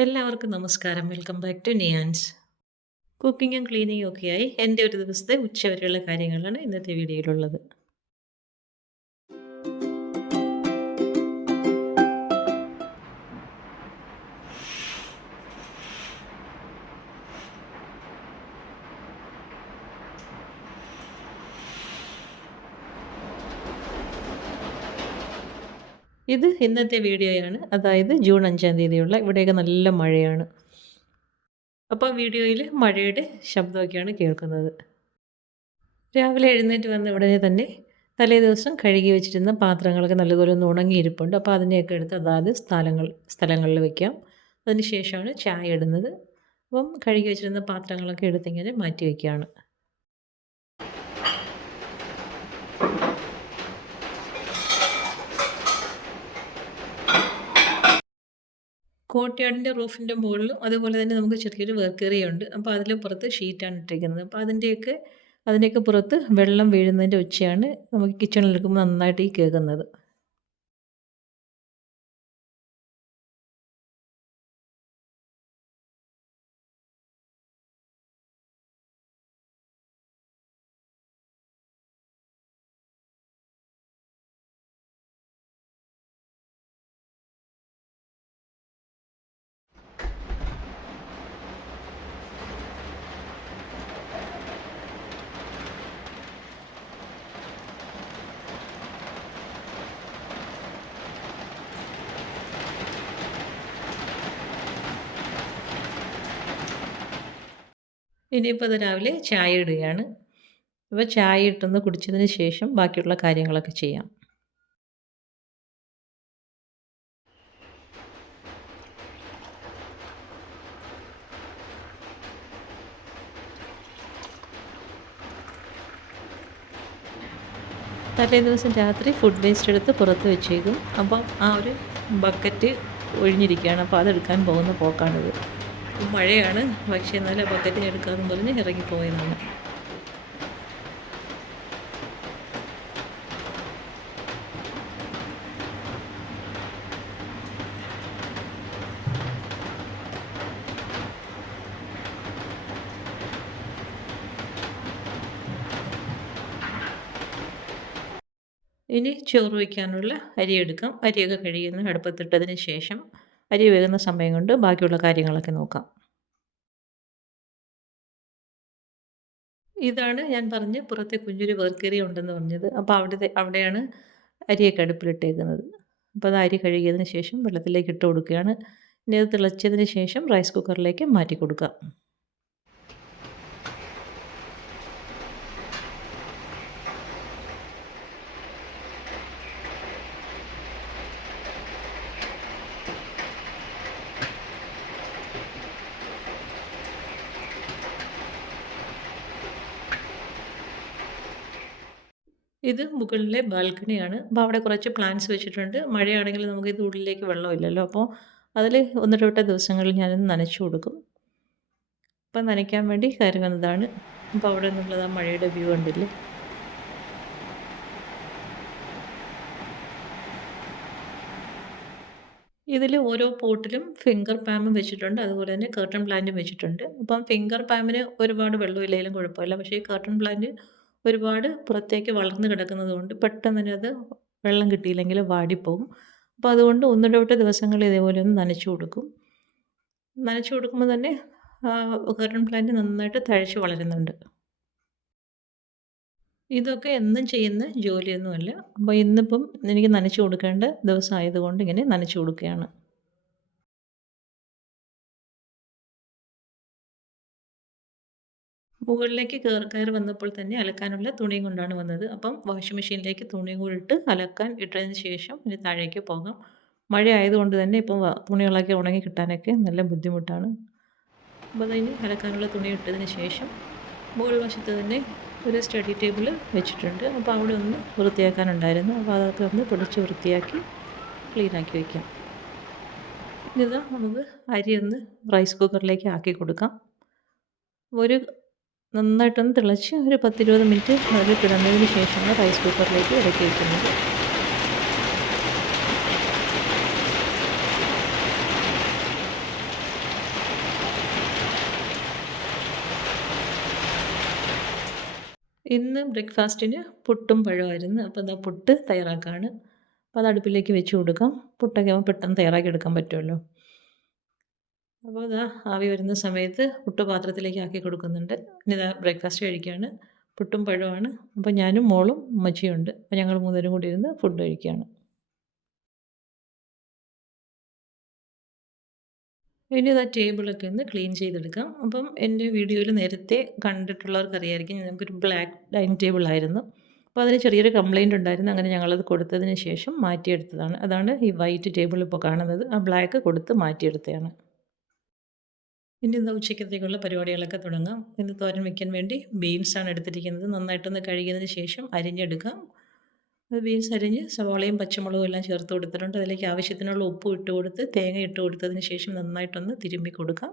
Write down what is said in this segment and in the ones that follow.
എല്ലാവർക്കും നമസ്കാരം. Welcome back to നിയാൻസ്. കുക്കിങ്ങും ക്ലീനിങ്ങും ഒക്കെയായി എൻ്റെ ഒരു ദിവസത്തെ ഉച്ചവരെയുള്ള കാര്യങ്ങളാണ് ഇന്നത്തെ വീഡിയോയിലുള്ളത്. ഇത് ഇന്നത്തെ വീഡിയോയാണ്. അതായത് ജൂൺ 5-ാം തീയതിയുള്ള ഇവിടെയൊക്കെ നല്ല മഴയാണ്. അപ്പോൾ വീഡിയോയിൽ മഴയുടെ ശബ്ദമൊക്കെയാണ് കേൾക്കുന്നത്. രാവിലെ എഴുന്നേറ്റ് വന്ന ഉടനെ തന്നെ തലേദിവസം കഴുകി വെച്ചിരുന്ന പാത്രങ്ങളൊക്കെ നല്ലതുപോലെ ഒന്ന് ഉണങ്ങിയിരിപ്പുണ്ട്. അപ്പോൾ അതിനെയൊക്കെ എടുത്ത് അതാത് സ്ഥലങ്ങളിൽ വയ്ക്കാം. അതിന് ശേഷമാണ് ചായ ഇടുന്നത്. അപ്പം കഴുകി വെച്ചിരുന്ന പാത്രങ്ങളൊക്കെ എടുത്തിങ്ങനെ മാറ്റി വയ്ക്കുകയാണ്. കോർട്ട്യാർഡിൻ്റെ റൂഫിൻ്റെ മുകളിലും അതുപോലെ തന്നെ നമുക്ക് ചെറിയൊരു വർക്ക് ഏരിയ ഉണ്ട്. അപ്പോൾ അതിൽ പുറത്ത് ഷീറ്റാണ് ഇട്ടിരിക്കുന്നത്. അപ്പോൾ അതിൻ്റെയൊക്കെ പുറത്ത് വെള്ളം വീഴുന്നതിൻ്റെ ഒച്ചയാണ് നമുക്ക് കിച്ചണിൽ എടുക്കുമ്പോൾ നന്നായിട്ട് കേൾക്കുന്നത്. ഇനിയിപ്പോൾ അത് രാവിലെ ചായ ഇടുകയാണ്. അപ്പോൾ ചായ ഇട്ടൊന്ന് കുടിച്ചതിന് ശേഷം ബാക്കിയുള്ള കാര്യങ്ങളൊക്കെ ചെയ്യാം. തലേദിവസം രാത്രി ഫുഡ് വേസ്റ്റ് എടുത്ത് പുറത്ത് വെച്ചേക്കും. അപ്പം ആ ഒരു ബക്കറ്റ് ഒഴിഞ്ഞിരിക്കുകയാണ്. അപ്പോൾ അതെടുക്കാൻ പോകുന്ന പോക്കാണിത്. മഴയാണ്, പക്ഷേ എന്നാലും ബക്കറ്റ് എടുക്കാമെന്ന് പറഞ്ഞ് ഇറങ്ങിപ്പോയതാണ്. ഇനി ചോറ് വയ്ക്കാനുള്ള അരി എടുക്കാം. അരിയൊക്കെ കഴുകിയൊന്ന് അടുപ്പത്തിട്ടതിന് ശേഷം അരി വേകുന്ന സമയം കൊണ്ട് ബാക്കിയുള്ള കാര്യങ്ങളൊക്കെ നോക്കാം. ഇതാണ് ഞാൻ പറഞ്ഞ പുറത്തെ കുഞ്ഞൊരു വർക്ക് ഏരിയ ഉണ്ടെന്ന് പറഞ്ഞത്. അപ്പോൾ അവിടെയാണ് അരിയൊക്കെ അടുപ്പിലിട്ടേക്കുന്നത്. അപ്പോൾ അത് അരി കഴുകിയതിന് ശേഷം വെള്ളത്തിലേക്ക് ഇട്ട് കൊടുക്കുകയാണ്. ഇനി അത് തിളച്ചതിന് ശേഷം റൈസ് കുക്കറിലേക്ക് മാറ്റി കൊടുക്കാം. ഇത് മുകളിലെ ബാൽക്കണിയാണ്. അപ്പോൾ അവിടെ കുറച്ച് പ്ലാന്റ്സ് വെച്ചിട്ടുണ്ട്. മഴയാണെങ്കിൽ നമുക്ക് ഇത് ഉള്ളിലേക്ക് വെള്ളമില്ലല്ലോ. അപ്പോൾ അതിൽ ഒന്നിടവിട്ട ദിവസങ്ങളിൽ ഞാനൊന്ന് നനച്ചു കൊടുക്കും. അപ്പം നനയ്ക്കാൻ വേണ്ടി കയറി വന്നതാണ്. അപ്പോൾ അവിടെ നിന്നുള്ളത് ആ മഴയുടെ വ്യൂ കണ്ടില്ലേ. ഇതിൽ ഓരോ പോട്ടിലും ഫിംഗർ പാമും വെച്ചിട്ടുണ്ട്. അതുപോലെ തന്നെ കർട്ടൺ പ്ലാന്റും വെച്ചിട്ടുണ്ട്. അപ്പം ഫിംഗർ പാമിന് ഒരുപാട് വെള്ളമില്ലെങ്കിലും കുഴപ്പമില്ല. പക്ഷേ ഈ കർട്ടൺ പ്ലാന്റ് ഒരുപാട് പുറത്തേക്ക് വളർന്ന് കിടക്കുന്നത് കൊണ്ട് പെട്ടെന്ന് തന്നെ അത് വെള്ളം കിട്ടിയില്ലെങ്കിൽ വാടിപ്പോകും. അപ്പോൾ അതുകൊണ്ട് ഒന്നിടവിട്ട ദിവസങ്ങളിൽ ഇതേപോലെ ഒന്ന് നനച്ചു കൊടുക്കും. നനച്ചു കൊടുക്കുമ്പോൾ തന്നെ കർട്ടൺ പ്ലാന്റ് നന്നായിട്ട് തഴച്ച് വളരുന്നുണ്ട്. ഇതൊക്കെ എന്നും ചെയ്യുന്ന ജോലിയൊന്നുമല്ല. അപ്പോൾ ഇന്നിപ്പം എനിക്ക് നനച്ചു കൊടുക്കേണ്ട ദിവസമായതുകൊണ്ട് ഇങ്ങനെ നനച്ചു കൊടുക്കുകയാണ്. മുകളിലേക്ക് കയറി വന്നപ്പോൾ തന്നെ അലക്കാനുള്ള തുണിയും കൊണ്ടാണ് വന്നത്. അപ്പം വാഷിംഗ് മെഷീനിലേക്ക് തുണിയും കൂടി ഇട്ട് അലക്കാൻ ഇട്ടതിന് ശേഷം ഇനി താഴേക്ക് പോകാം. മഴ ആയതുകൊണ്ട് തന്നെ ഇപ്പം തുണികളൊക്കെ ഉണങ്ങി കിട്ടാനൊക്കെ നല്ല ബുദ്ധിമുട്ടാണ്. അപ്പോൾ അതിന് അലക്കാനുള്ള തുണി ഇട്ടതിന് ശേഷം മുകൾ വശത്ത് തന്നെ ഒരു സ്റ്റഡി ടേബിൾ വെച്ചിട്ടുണ്ട്. അപ്പോൾ അവിടെ ഒന്ന് വൃത്തിയാക്കാനുണ്ടായിരുന്നു. അപ്പോൾ അതൊക്കെ ഒന്ന് പൊടിച്ച് വൃത്തിയാക്കി ക്ലീനാക്കി വയ്ക്കാം. ഇനിതാ നമുക്ക് അരി ഒന്ന് റൈസ് കുക്കറിലേക്ക് ആക്കി കൊടുക്കാം. ഒരു നന്നായിട്ടൊന്ന് തിളച്ച് ഒരു 10-20 മിനിറ്റ് അതിൽ കിടന്നതിന് ശേഷമാണ് റൈസ് കുക്കറിലേക്ക് ഇറക്കി വയ്ക്കുന്നത്. ഇന്ന് ബ്രേക്ക്ഫാസ്റ്റിന് പുട്ടും പഴവുമായിരുന്നു. അപ്പോൾ ദാ പുട്ട് തയ്യാറാക്കുകയാണ്. അപ്പോൾ അത് അടുപ്പിലേക്ക് വെച്ച് കൊടുക്കാം. പുട്ടൊക്കെ ആവുമ്പോൾ പെട്ടെന്ന് തയ്യാറാക്കി എടുക്കാൻ പറ്റുമല്ലോ. അപ്പോൾ ഇതാ ആവി വരുന്ന സമയത്ത് പുട്ട് പാത്രത്തിലേക്ക് ആക്കി കൊടുക്കുന്നുണ്ട്. ഇനി ഇതാ ബ്രേക്ക്ഫാസ്റ്റ് കഴിക്കുകയാണ്. പുട്ടും പഴവുമാണ്. അപ്പോൾ ഞാനും മോളും ഉമ്മച്ചിയും ഉണ്ട്. അപ്പോൾ ഞങ്ങൾ 3 പേരും കൂടി ഇരുന്ന് ഫുഡ് കഴിക്കുകയാണ്. ഇനി ഇതാ ടേബിളൊക്കെ ഒന്ന് ക്ലീൻ ചെയ്തെടുക്കാം. അപ്പം എൻ്റെ വീഡിയോയിൽ നേരത്തെ കണ്ടിട്ടുള്ളവർക്ക് അറിയായിരിക്കും ഞങ്ങൾക്കൊരു ബ്ലാക്ക് ഡൈനിങ് ടേബിൾ ആയിരുന്നു. അപ്പോൾ അതിന് ചെറിയൊരു കംപ്ലയിൻ്റ് ഉണ്ടായിരുന്നു. അങ്ങനെ ഞങ്ങളത് കൊടുത്തതിന് ശേഷം മാറ്റിയെടുത്തതാണ്. അതാണ് ഈ വൈറ്റ് ടേബിൾ ഇപ്പോൾ കാണുന്നത്. ആ ബ്ലാക്ക് കൊടുത്ത് മാറ്റിയെടുത്തതാണ്. ഇനി ഇതാ ഉച്ചക്കത്തേക്കുള്ള പരിപാടികളൊക്കെ തുടങ്ങാം. ഇന്ന് തോരൻ വെക്കാൻ വേണ്ടി ബീൻസാണ് എടുത്തിരിക്കുന്നത്. നന്നായിട്ടൊന്ന് കഴുകിയതിന് ശേഷം അരിഞ്ഞെടുക്കാം. അത് ബീൻസ് അരിഞ്ഞ് സവാളയും പച്ചമുളകും എല്ലാം ചേർത്ത് കൊടുത്തിട്ടുണ്ട്. അതിലേക്ക് ആവശ്യത്തിനുള്ള ഉപ്പും ഇട്ട് കൊടുത്ത് തേങ്ങ ഇട്ട് കൊടുത്തതിന് ശേഷം നന്നായിട്ടൊന്ന് തിരുമ്മി കൊടുക്കാം.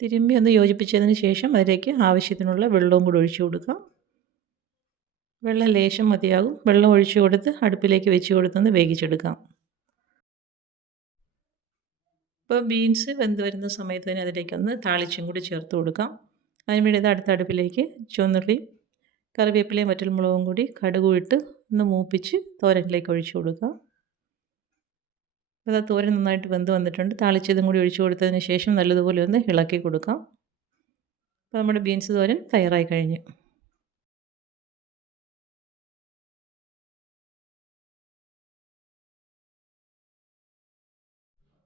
തിരുമ്മി ഒന്ന് യോജിപ്പിച്ചതിന് ശേഷം അതിലേക്ക് ആവശ്യത്തിനുള്ള വെള്ളവും കൂടി ഒഴിച്ചു കൊടുക്കാം. വെള്ളം ലേശം മതിയാകും. വെള്ളം ഒഴിച്ചു കൊടുത്ത് അടുപ്പിലേക്ക് വെച്ച് കൊടുത്തൊന്ന് വേവിച്ചെടുക്കാം. ഇപ്പോൾ ബീൻസ് വെന്ത് വരുന്ന സമയത്ത് തന്നെ അതിലേക്കൊന്ന് താളിച്ചും കൂടി ചേർത്ത് കൊടുക്കാം. അതിനുവേണ്ടി ഇത് അടുത്ത അടുപ്പിലേക്ക് ചുവന്നുള്ളി, കറിവേപ്പിലയും വറ്റൽമുളകും കൂടി കടുകും ഇട്ട് ഒന്ന് മൂപ്പിച്ച് തോരനിലേക്ക് ഒഴിച്ചു കൊടുക്കാം. അത് തോരൻ നന്നായിട്ട് വെന്ത് വന്നിട്ടുണ്ട്. താളിച്ചതും കൂടി ഒഴിച്ചു കൊടുത്തതിന് ശേഷം നല്ലതുപോലെ ഒന്ന് ഇളക്കി കൊടുക്കാം. അപ്പോൾ നമ്മുടെ ബീൻസ് തോരൻ തയ്യാറായി കഴിഞ്ഞു.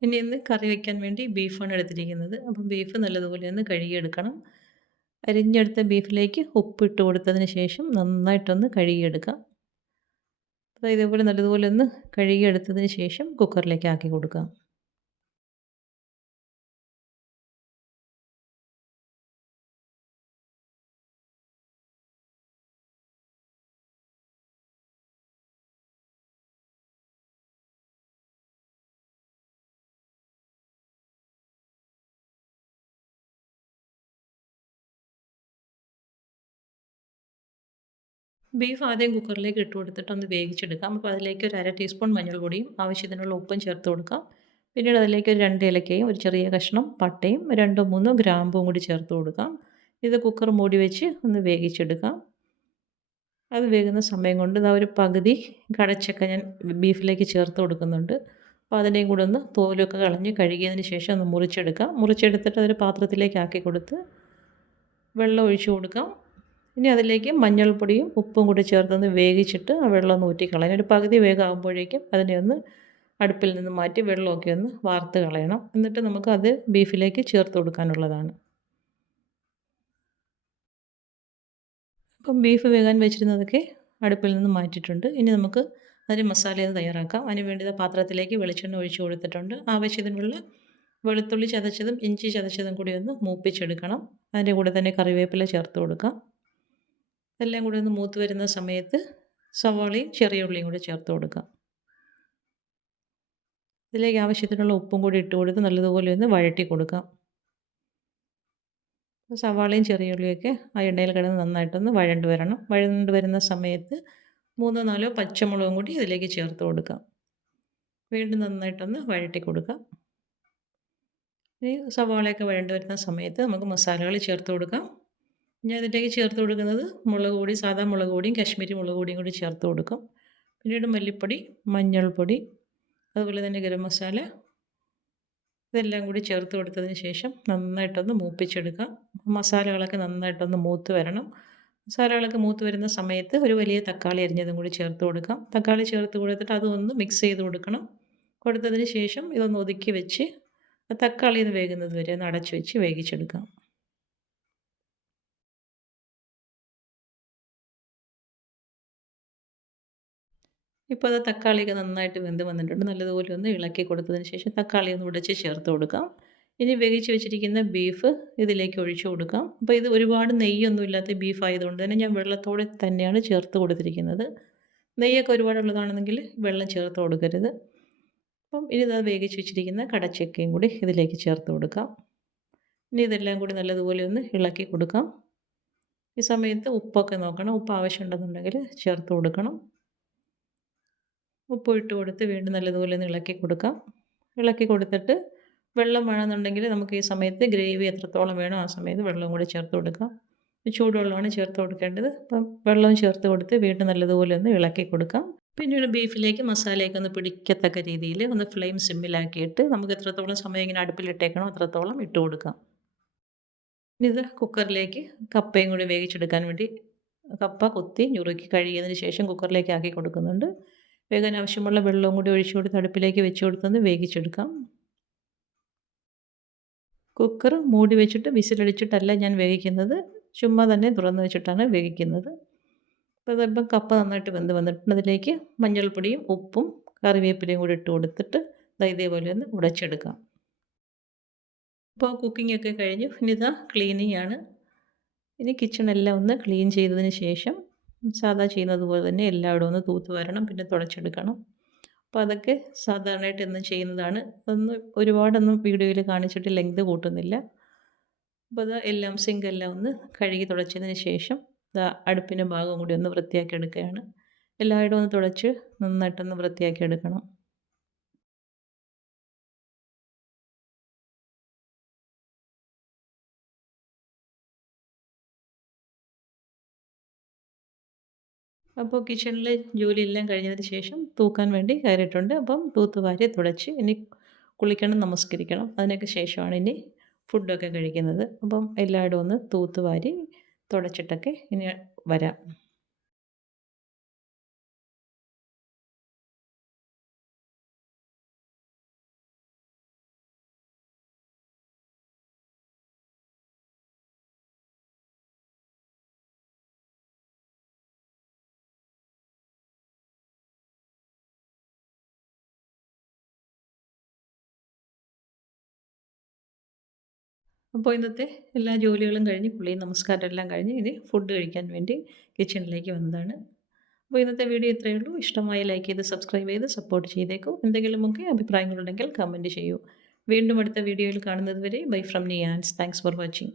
ഇനി ഇന്ന് കറി വയ്ക്കാൻ വേണ്ടി ബീഫാണ് എടുത്തിരിക്കുന്നത്. അപ്പം ബീഫ് നല്ലതുപോലെ ഒന്ന് കഴുകിയെടുക്കണം. അരിഞ്ഞെടുത്ത ബീഫിലേക്ക് ഉപ്പിട്ട് കൊടുത്തതിന് ശേഷം നന്നായിട്ടൊന്ന് കഴുകിയെടുക്കാം. അപ്പോൾ ഇതേപോലെ നല്ലതുപോലെ ഒന്ന് കഴുകിയെടുത്തതിന് ശേഷം കുക്കറിലേക്ക് ആക്കി കൊടുക്കാം. ബീഫ് ആദ്യം കുക്കറിലേക്ക് ഇട്ട് കൊടുത്തിട്ട് ഒന്ന് വേവിച്ചെടുക്കാം. അപ്പോൾ അതിലേക്ക് ഒരു 1/2 ടീസ്പൂൺ മഞ്ഞൾപ്പൊടിയും ആവശ്യത്തിനുള്ള ഉപ്പും ചേർത്ത് കൊടുക്കാം. പിന്നീട് അതിലേക്ക് ഒരു 2 ഏലക്കയും ഒരു ചെറിയ കഷ്ണം പട്ടയും 2 3 ഗ്രാമ്പും കൂടി ചേർത്ത് കൊടുക്കാം. ഇത് കുക്കർ മൂടി വെച്ച് ഒന്ന് വേവിച്ചെടുക്കാം. അത് വേകുന്ന സമയം കൊണ്ട് ഇതാ ഒരു പകുതി കടച്ചക്ക ഞാൻ ബീഫിലേക്ക് ചേർത്ത് കൊടുക്കുന്നുണ്ട്. അപ്പോൾ അതിനെയും കൂടെ ഒന്ന് തോലൊക്കെ കളഞ്ഞ് കഴുകിയതിന് ശേഷം ഒന്ന് മുറിച്ചെടുക്കാം. മുറിച്ചെടുത്തിട്ട് അതൊരു പാത്രത്തിലേക്ക് ആക്കി കൊടുത്ത് വെള്ളം ഒഴിച്ച് കൊടുക്കാം. ഇനി അതിലേക്ക് മഞ്ഞൾപ്പൊടിയും ഉപ്പും കൂടി ചേർത്തൊന്ന് വേവിച്ചിട്ട് ആ വെള്ളം ഒന്ന് ഊറ്റിക്കളയാം. ഒരു പകുതി വേഗമാകുമ്പോഴേക്കും അതിനെ ഒന്ന് അടുപ്പിൽ നിന്ന് മാറ്റി വെള്ളമൊക്കെ ഒന്ന് വാർത്ത് കളയണം. എന്നിട്ട് നമുക്ക് അത് ബീഫിലേക്ക് ചേർത്ത് കൊടുക്കാനുള്ളതാണ്. അപ്പം ബീഫ് വേകാൻ വെച്ചിരുന്നതൊക്കെ അടുപ്പിൽ നിന്ന് മാറ്റിയിട്ടുണ്ട്. ഇനി നമുക്ക് അതിന് മസാലയൊന്ന് തയ്യാറാക്കാം. അതിന് വേണ്ടി പാത്രത്തിലേക്ക് വെളിച്ചെണ്ണ ഒഴിച്ച് കൊടുത്തിട്ടുണ്ട്. ആവശ്യത്തിനുള്ള വെളുത്തുള്ളി ചതച്ചതും ഇഞ്ചി ചതച്ചതും കൂടി ഒന്ന് മൂപ്പിച്ചെടുക്കണം. അതിൻ്റെ കൂടെ തന്നെ കറിവേപ്പില ചേർത്ത് കൊടുക്കാം. ഇതെല്ലാം കൂടി ഒന്ന് മൂത്ത് വരുന്ന സമയത്ത് സവാളയും ചെറിയ ഉള്ളിയും കൂടി ചേർത്ത് കൊടുക്കാം. ഇതിലേക്ക് ആവശ്യത്തിനുള്ള ഉപ്പും കൂടി ഇട്ട് കൊടുത്ത് നല്ലതുപോലെ ഒന്ന് വഴറ്റി കൊടുക്കാം. സവാളയും ചെറിയ ഉള്ളിയൊക്കെ ആ എണ്ണയിൽ കിടന്ന് നന്നായിട്ടൊന്ന് വഴണ്ട് വരണം. വഴണ്ട് വരുന്ന സമയത്ത് 3 4 പച്ചമുളകും കൂടി ഇതിലേക്ക് ചേർത്ത് കൊടുക്കാം. വീണ്ടും നന്നായിട്ടൊന്ന് വഴറ്റി കൊടുക്കാം. ഇനി സവാളയൊക്കെ വഴണ്ട് വരുന്ന സമയത്ത് നമുക്ക് മസാലകൾ ചേർത്ത് കൊടുക്കാം. ഞാൻ ഇതിലേക്ക് ചേർത്ത് കൊടുക്കുന്നത് മുളക് പൊടി, സാധാ മുളക് പൊടിയും കാശ്മീരി മുളക് പൊടിയും കൂടി ചേർത്ത് കൊടുക്കും. പിന്നീട് മല്ലിപ്പൊടി, മഞ്ഞൾപ്പൊടി, അതുപോലെ തന്നെ ഗരം മസാല, ഇതെല്ലാം കൂടി ചേർത്ത് കൊടുത്തതിന് ശേഷം നന്നായിട്ടൊന്ന് മൂപ്പിച്ചെടുക്കാം. മസാലകളൊക്കെ നന്നായിട്ടൊന്ന് മൂത്ത് വരണം. മസാലകളൊക്കെ മൂത്ത് വരുന്ന സമയത്ത് ഒരു വലിയ തക്കാളി അരിഞ്ഞതും കൂടി ചേർത്ത് കൊടുക്കാം. തക്കാളി ചേർത്ത് കൊടുത്തിട്ട് അതൊന്ന് മിക്സ് ചെയ്ത് കൊടുക്കണം. കൊടുത്തതിന് ശേഷം ഇതൊന്ന് ഒതുക്കി വെച്ച് തക്കാളി ഇത് വേകുന്നത് വരെ ഒന്ന് അടച്ച് വെച്ച് വേവിച്ചെടുക്കാം. ഇപ്പോൾ അത് തക്കാളിയൊക്കെ നന്നായിട്ട് വെന്ത് വന്നിട്ടുണ്ട്. നല്ലതുപോലെ ഒന്ന് ഇളക്കി കൊടുത്തതിന് ശേഷം തക്കാളി ഒന്ന് ഉടച്ച് ചേർത്ത് കൊടുക്കാം. ഇനി വേവിച്ച് വെച്ചിരിക്കുന്ന ബീഫ് ഇതിലേക്ക് ഒഴിച്ചു കൊടുക്കാം. അപ്പോൾ ഇത് ഒരുപാട് നെയ്യൊന്നും ഇല്ലാത്ത ബീഫ് ആയതുകൊണ്ട് തന്നെ ഞാൻ വെള്ളത്തോടെ തന്നെയാണ് ചേർത്ത് കൊടുത്തിരിക്കുന്നത്. നെയ്യൊക്കെ ഒരുപാടുള്ളതാണെന്നെങ്കിൽ വെള്ളം ചേർത്ത് കൊടുക്കരുത്. അപ്പം ഇനി ഇത് വേവിച്ച് വെച്ചിരിക്കുന്ന കടച്ചക്കയും കൂടി ഇതിലേക്ക് ചേർത്ത് കൊടുക്കാം. ഇനി ഇതെല്ലാം കൂടി നല്ലതുപോലെ ഒന്ന് ഇളക്കി കൊടുക്കാം. ഈ സമയത്ത് ഉപ്പൊക്കെ നോക്കണം. ഉപ്പ് ആവശ്യമുണ്ടെന്നുണ്ടെങ്കിൽ ചേർത്ത് കൊടുക്കണം. ഉപ്പ് ഇട്ട് കൊടുത്ത് വീണ്ടും നല്ലതുപോലെ ഒന്ന് ഇളക്കി കൊടുക്കാം. ഇളക്കി കൊടുത്തിട്ട് വെള്ളം വേണമെന്നുണ്ടെങ്കിൽ നമുക്ക് ഈ സമയത്ത് ഗ്രേവി എത്രത്തോളം വേണോ ആ സമയത്ത് വെള്ളവും കൂടി ചേർത്ത് കൊടുക്കാം. ചൂടുവെള്ളമാണ് ചേർത്ത് കൊടുക്കേണ്ടത്. അപ്പം വെള്ളം ചേർത്ത് കൊടുത്ത് വീണ്ടും നല്ലതുപോലെ ഒന്ന് ഇളക്കി കൊടുക്കാം. പിന്നീട് ബീഫിലേക്ക് മസാലയൊക്കെ ഒന്ന് പിടിക്കത്തക്ക രീതിയിൽ ഒന്ന് ഫ്ലെയിം സിമ്മിലാക്കിയിട്ട് നമുക്ക് എത്രത്തോളം സമയം ഇങ്ങനെ അടുപ്പിലിട്ടേക്കണോ അത്രത്തോളം ഇട്ട് കൊടുക്കാം. ഇനി ഇത് കുക്കറിലേക്ക് കപ്പയും കൂടി വേവിച്ചെടുക്കാൻ വേണ്ടി കപ്പ കൊത്തി ഞുറുക്കി കഴുകിയതിന് ശേഷം കുക്കറിലേക്ക് ആക്കി കൊടുക്കുന്നുണ്ട്. വേകാൻ ആവശ്യമുള്ള വെള്ളവും കൂടി ഒഴിച്ചു കൊടുത്ത് അടുപ്പിലേക്ക് വെച്ച് കൊടുത്തൊന്ന് വേവിച്ചെടുക്കാം. കുക്കർ മൂടി വെച്ചിട്ട് വിസിലടിച്ചിട്ടല്ല ഞാൻ വേവിക്കുന്നത്. ചുമ്മാ തന്നെ തുറന്ന് വെച്ചിട്ടാണ് വേവിക്കുന്നത്. അപ്പോൾ ഇതിപ്പം കപ്പ നന്നായിട്ട് വെന്ത് വന്നിട്ടുണ്ട്. അതിലേക്ക് മഞ്ഞൾപ്പൊടിയും ഉപ്പും കറിവേപ്പിലയും കൂടി ഇട്ട് കൊടുത്തിട്ട് ഇതേപോലെ ഒന്ന് ഉടച്ചെടുക്കാം. ഇപ്പോൾ കുക്കിംഗ് ഒക്കെ കഴിഞ്ഞു. ഇനി ഇതാ ക്ലീനിങ് ആണ്. ഇനി കിച്ചണെല്ലാം ഒന്ന് ക്ലീൻ ചെയ്തതിന് ശേഷം സാധാ ചെയ്യുന്നത് പോലെ തന്നെ എല്ലായിടവും ഒന്ന് തൂത്ത് വാരണം, പിന്നെ തുടച്ചെടുക്കണം. അപ്പോൾ അതൊക്കെ സാധാരണയായിട്ട് എന്നും ചെയ്യുന്നതാണ്. അതൊന്നും ഒരുപാടൊന്നും വീഡിയോയിൽ കാണിച്ചിട്ട് ലെങ്ത് കൂട്ടുന്നില്ല. അപ്പോൾ അത് എല്ലാം സിങ്കെല്ലാം ഒന്ന് കഴുകി തുടച്ചതിന് ശേഷം അടുപ്പിൻ്റെ ഭാഗം കൂടി ഒന്ന് വൃത്തിയാക്കി എടുക്കുകയാണ്. എല്ലായിടവും ഒന്ന് തുടച്ച് നന്നായിട്ടൊന്ന് വൃത്തിയാക്കി എടുക്കണം. അപ്പോൾ കിച്ചണിലെ ജോലിയെല്ലാം കഴിഞ്ഞതിന് ശേഷം തൂക്കാൻ വേണ്ടി കയറിയിട്ടുണ്ട്. അപ്പം തൂത്തുവാരി തുടച്ച് ഇനി കുളിക്കണം, നമസ്കരിക്കണം. അതിനൊക്കെ ശേഷമാണ് ഇനി ഫുഡൊക്കെ കഴിക്കുന്നത്. അപ്പം എല്ലായിടവും ഒന്ന് തൂത്തുവാരി തുടച്ചിട്ടൊക്കെ ഇനി വരാം. അപ്പോൾ ഇന്നത്തെ എല്ലാ ജോലികളും കഴിഞ്ഞ് കുളിയും നമസ്കാരം എല്ലാം കഴിഞ്ഞ് ഇനി ഫുഡ് കഴിക്കാൻ വേണ്ടി കിച്ചണിലേക്ക് വന്നതാണ്. അപ്പോൾ ഇന്നത്തെ വീഡിയോ ഇത്രയേ ഉള്ളൂ. ഇഷ്ടമായി ലൈക്ക് ചെയ്ത് സബ്സ്ക്രൈബ് ചെയ്ത് സപ്പോർട്ട് ചെയ്തേക്കൂ. എന്തെങ്കിലുമൊക്കെ അഭിപ്രായങ്ങളുണ്ടെങ്കിൽ കമൻറ്റ് ചെയ്യൂ. വീണ്ടും അടുത്ത വീഡിയോയിൽ കാണുന്നത് വരെ ബൈ ഫ്രം നിയാൻസ്. Thanks for watching.